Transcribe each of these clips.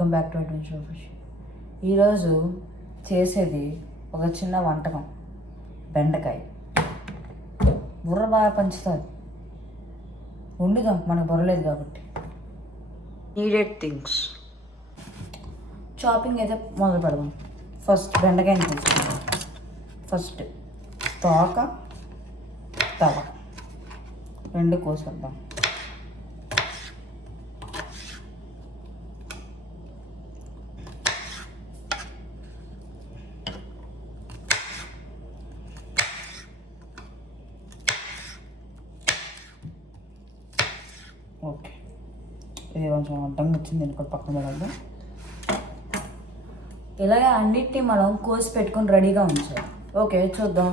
Welcome back to adventure of fish. ఈరోజు చేసేది ఒక చిన్న వంటకం, బెండకాయ. బుర్ర బాగా పంచుతుంది, వండుదాం, మనకు బుర్రలేదు కాబట్టి. నీడెడ్ థింగ్స్, చాపింగ్ అయితే మొదలు పెడదాం. ఫస్ట్ బెండకాయని తీసుకుందాం. ఫస్ట్ తోక, తవ రెండు కోసేద్దాం. ఓకే, ఇది కొంచెం అడ్డంగా వచ్చింది, ఇక్కడ పక్కన పెడద్దాం. ఇలాగ అన్నిటినీ మనం కోసి పెట్టుకొని రెడీగా ఉంచాలి. ఓకే, చూద్దాం.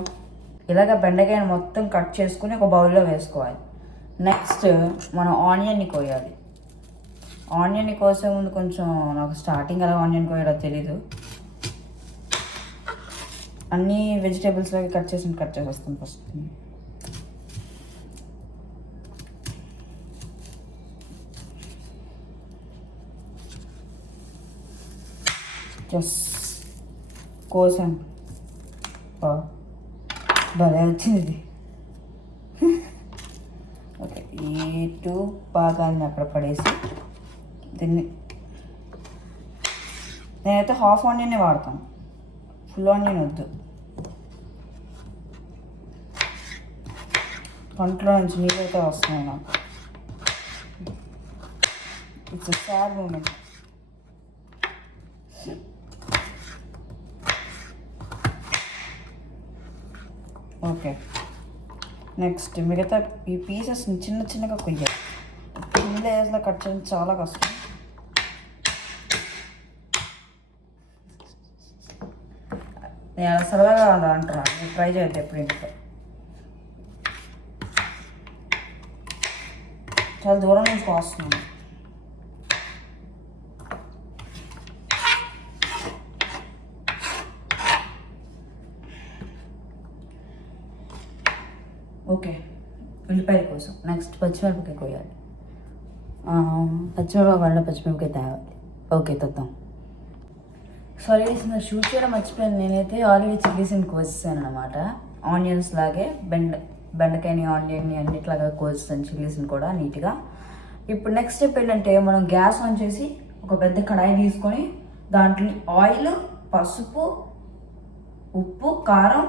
ఇలాగ బెండకాయని మొత్తం కట్ చేసుకుని ఒక బౌల్లో వేసుకోవాలి. నెక్స్ట్ మనం ఆనియన్ని కోయాలి. ఆనియన్ని కోసే ముందు కొంచెం నాకు స్టార్టింగ్ ఎలా ఆనియన్ కోయాలో తెలీదు. అన్ని వెజిటేబుల్స్లోకి కట్ చేసేస్తాను ఫస్ట్. కోసాను, భలే వచ్చింది. ఓకే, ఈ టూ భాగాన్ని అక్కడ పడేసి దీన్ని నేనైతే హాఫ్ ఆనియన్నే వాడతాను, ఫుల్ ఆనియన్ వద్దు. కంట్లో నుంచి నీళ్ళైతే వస్తున్నాయి నాకు. It's a sad moment. Okay, next మిగతా ఈ పీసెస్ని చిన్న చిన్నగా కొయ్యాలి. చిన్న లేయర్స్లో కట్ చేయడం చాలా కష్టం. నేను సరదాగా అంటున్నాను, మీరు ట్రై చేయండి ఎప్పుడు ఇంట్లో. చాలా దూరం నుంచి వస్తున్నాను. ఓకే, ఉల్లిపాయల కోసం నెక్స్ట్ పచ్చిమిరపకాయ కోయాలి. పచ్చిమిరపకాయ తేవాలి. ఓకే, తెద్దాం. సారీ, నేను షూట్ చేయడం మర్చిపోయాను. నేనైతే ఆల్రెడీ చిల్లీస్ని కోసేసాను అనమాట. ఆనియన్స్ లాగే బెండకాయని ఆనియన్ని అన్నిట్లాగా కోసేసాను, చిల్లీస్ని కూడా నీట్గా. ఇప్పుడు నెక్స్ట్ స్టెప్ ఏంటంటే, మనం గ్యాస్ ఆన్ చేసి ఒక పెద్ద కడాయి తీసుకొని దాంట్లో ఆయిల్, పసుపు, ఉప్పు, కారం,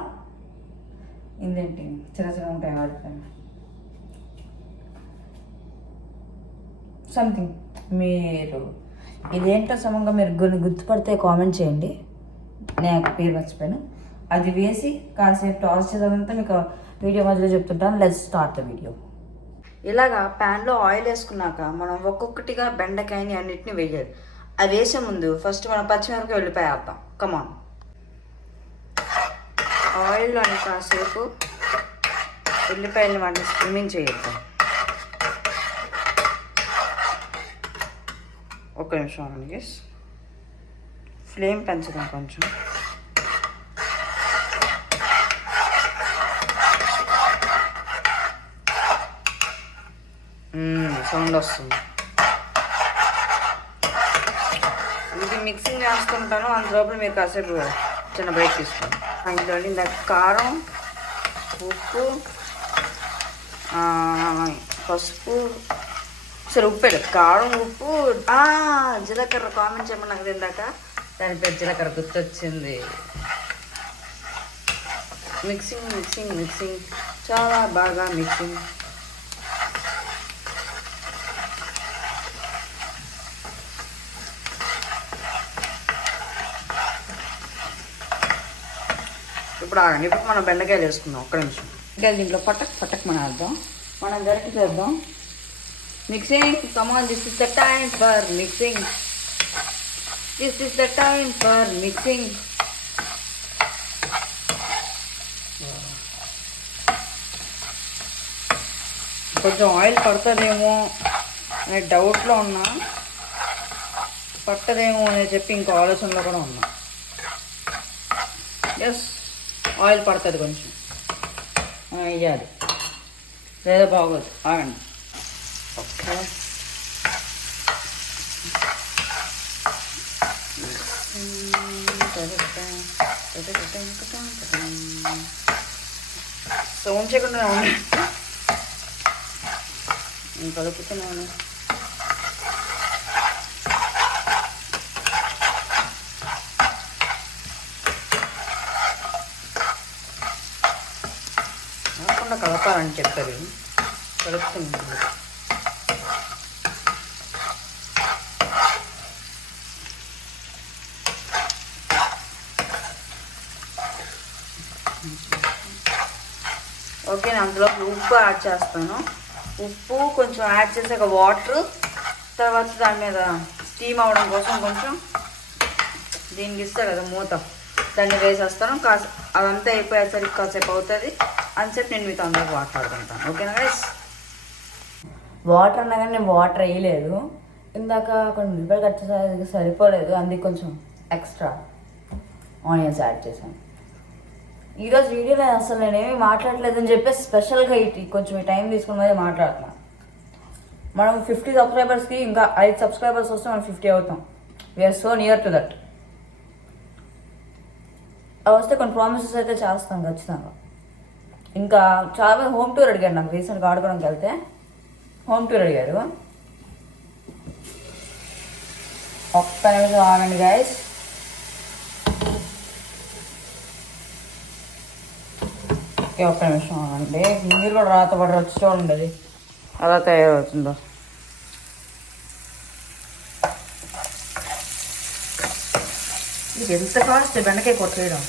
ఇదేంటి చిన్న ఉంటాయి వాటిపైన సంథింగ్, మీరు ఇదేంటో సమంగా మీరు గుర్తుపడితే కామెంట్ చేయండి. నేను పేరు మర్చిపోయాను. అది వేసి కాసేపు టాస్ చేసేదంతా మీకు వీడియో మధ్యలో చెప్తుంటాను. Let's start the video. ఇలాగా ప్యాన్లో ఆయిల్ వేసుకున్నాక మనం ఒక్కొక్కటిగా బెండకాయని అన్నిటిని వేయాలి. అది వేసే ముందు ఫస్ట్ మనం పచ్చిమిరపకాయ ఉల్లిపాయ వేద్దాం. కమాన్, ఆయిల్లోని కాసేపు ఉల్లిపాయలు వాటిని స్కిమ్మింగ్ చేద్దాం. ఒక నిమిషం అండి, ఫ్లేమ్ పెంచుదాం కొంచెం. సౌండ్ వస్తుంది. ఇది మిక్సింగ్ చేస్తుంటాను, అంతలోపల మీరు కాసేపు చిన్న బ్రేక్ తీసుకోండి. ఇందులో ఇందాక కారం, ఉప్పు, పసుపు, సరే ఉప్పు, కారం, ఉప్పు, జీలకర్ర. కామెంట్ చేయమని నాకు ఇందాక దాని పేరు జీలకర్ర గుర్తొచ్చింది. మిక్సింగ్ మిక్సింగ్ మిక్సింగ్, చాలా బాగా మిక్సింగ్. ఇప్పుడు ఆగండి, ఇప్పుడు మనం బెండకాయలు వేసుకుందాం. ఒక్క నిమిషం. బెండకాయలు దీంట్లో పటక్ మనం వేద్దాం. మనం గరిటె చేద్దాం. Mixing, come on, this is the time for mixing. This is the time for mixing. కొంచెం ఆయిల్ పడుతుందేమో అనే డౌట్లో ఉన్నా, పట్టదేమో అని చెప్పి ఇంకో ఆలోచనలో కూడా ఉన్నా. ఎస్, ఆయిల్ పడుతుంది కొంచెం, వేయాలి, లేదా బాగోదు. ఆగండి. ఓకే, సౌండ్ చేయకుండా ఉంది నేను కలుపుతున్నాను. కాకుండా కలపాలని చెప్పారు, కలుపుతున్నాను. ఓకే, నేను అందులో ఉప్పు యాడ్ చేస్తాను. ఉప్పు కొంచెం యాడ్ చేసాక వాటర్, తర్వాత దాని మీద స్టీమ్ అవ్వడం కోసం కొంచెం దీనికి ఇస్తారు కదా మూత, దాన్ని వేసేస్తాను. అదంతా అయిపోయేసరికి కాసేపు అవుతుంది. అంతసేపు నేను మీతో అందరికి మాట్లాడుకుంటాను. ఓకేనా గైస్? వాటర్ అన్నా కానీ నేను వాటర్ వేయలేదు. ఇందాక కొన్ని ఉల్లిపాయలు కట్ చేసేసరికి సరిపోలేదు, అందుకే కొంచెం ఎక్స్ట్రా ఆనియన్స్ యాడ్ చేశాను. ఈరోజు వీడియోలో అసలు నేనేమి మాట్లాడలేదని చెప్పేసి స్పెషల్గా కొంచెం టైం తీసుకుని మరీ మాట్లాడుతున్నాను. మనం 50 సబ్స్క్రైబర్స్కి ఇంకా 5 సబ్స్క్రైబర్స్ వస్తే మనం 50 అవుతాం. We are so near to that. అవి వస్తే కొన్ని ప్రామిసెస్ అయితే చేస్తాం ఖచ్చితంగా. ఇంకా చాలా హోమ్ టూర్ అడిగాడు నాకు రీసెంట్గా ఆడుకోవడానికి వెళ్తే. హోమ్ టూర్ అడిగాడు. ఒక్క నిమిషం ఆగండి గైస్. ఒక్క నిమిషం ఆగండి. మీరు కూడా రాత పడి వచ్చి చూడండి అది అలా తయారవుతుందో. ఇది ఎంత కాస్ట్ బెండకాయ కొట్టేయడం.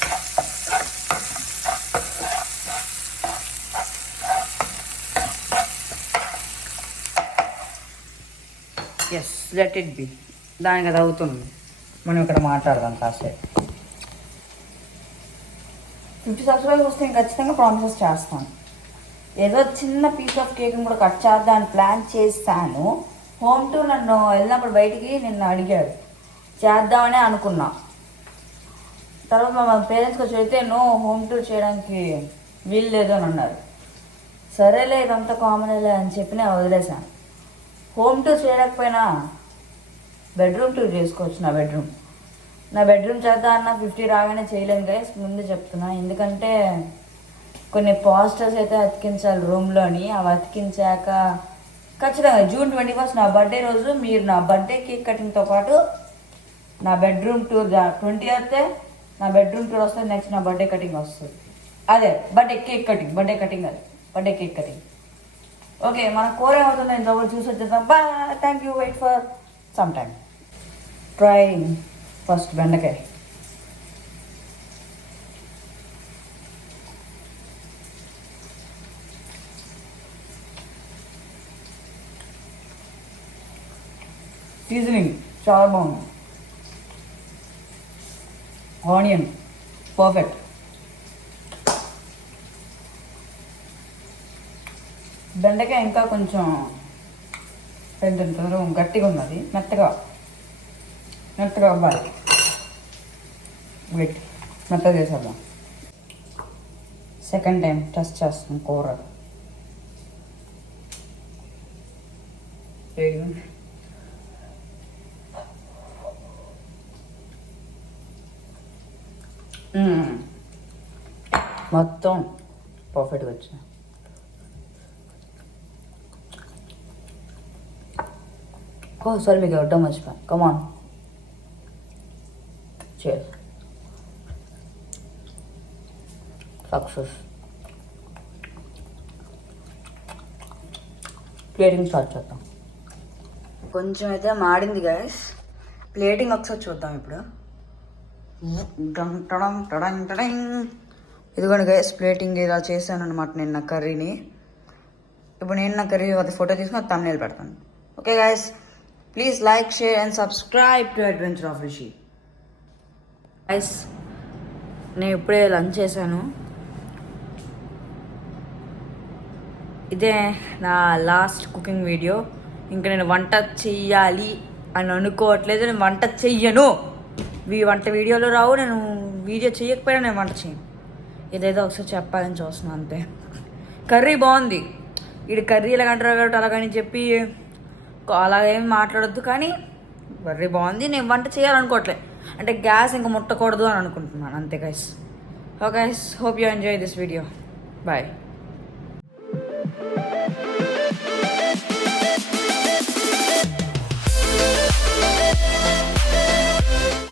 Yes, let it be. దానికి అది అవుతుంది. మనం ఇక్కడ మాట్లాడదాం కాసేపు. 50 సబ్స్క్రైబర్స్ వస్తే నేను ఖచ్చితంగా ప్రామిసెస్ చేస్తాను. ఏదో చిన్న పీస్ ఆఫ్ కేక్ని కూడా కట్ చేద్దామని ప్లాన్ చేస్తాను. హోమ్ టూర్ నన్ను వెళ్ళినప్పుడు బయటికి నిన్ను అడిగాడు, చేద్దామనే అనుకున్నా. తర్వాత మా పేరెంట్స్కి వచ్చి అయితే నో, హోమ్ టూర్ చేయడానికి వీలు లేదు అని అన్నారు. సరేలే ఇదంతా కామన్లే అని చెప్పి నేను వదిలేశాను. హోమ్ టూర్ చేయలేకపోయినా బెడ్రూమ్ టూర్ చేసుకోవచ్చు. నా బెడ్రూమ్ చేద్దాం అన్న 50 రాగానే చేయలేను గైస్, ముందు చెప్తున్నా. ఎందుకంటే కొన్ని పోస్టర్స్ అయితే అతికించాలి రూమ్లోని. అవి అతికించాక ఖచ్చితంగా June 21 నా బర్త్డే రోజు మీరు నా బర్త్డే కేక్ కటింగ్తో పాటు నా బెడ్రూమ్ టూర్ 20th నా బెడ్రూమ్ టూర్ వస్తుంది. నెక్స్ట్ నా బర్త్డే కటింగ్ వస్తుంది. అదే బర్త్డే కేక్ కటింగ్ అది బర్త్డే కేక్ కటింగ్. ఓకే, మన కూర ఏమవుతుంది నేను ఎవరు చూసి వచ్చేద్దాం. బా, thank you. Wait for some time. Try first బెండకాయ. సీజనింగ్ చాలా బాగుంది. Onion perfect. బెండకాయ ఇంకా కొంచెం పెద్ద గట్టిగా ఉన్నది, మెత్తగా అవ్వాలి. వెయిట్, మెత్తగా చేసేద్దాం. సెకండ్ టైం టెస్ట్ చేస్తాం కూర. మొత్తం పర్ఫెక్ట్గా వచ్చింది. ఓ సారీ, మీకు అడ్డం మర్చిపోయాను. కమాన్, cheers. సక్సెస్. ప్లేటింగ్ స్టార్ట్ చేద్దాం. కొంచెం అయితే మాడింది గైస్. ప్లేటింగ్ ఒకసారి చూద్దాం ఇప్పుడు. ఇదిగోండి గైస్, ప్లేటింగ్ ఇలా చేశాను అనమాట నిన్న కర్రీని. ఇప్పుడు నేను నా కర్రీ అది ఫోటో తీసుకుని thumbnail పెడతాను. Okay guys, please like, share and subscribe to adventure of Rishi. Guys, నేను ఇప్పుడే లంచ్ చేశాను. ఇదే నా లాస్ట్ కుకింగ్ వీడియో. ఇంకా నేను వంట చెయ్యాలి అని అనుకోవట్లేదు. నేను వంట చెయ్యను. వంట వీడియోలో రావు. నేను వీడియో చేయకపోయినా నేను వంట చేయను. ఏదేదో ఒకసారి చెప్పాలని చూస్తున్నాను అంతే. కర్రీ బాగుంది. ఇది కర్రీ ఎలాగంటారు కాబట్టి అలాగని చెప్పి అలాగేమి మాట్లాడొద్దు. కానీ కర్రీ బాగుంది. నేను వంట చేయాలనుకోవట్లేదు. అంటే గ్యాస్ ఇంకా ముట్టకూడదు అని అనుకుంటున్నాను అంతే guys. Okay guys, hope you enjoy this video. Bye.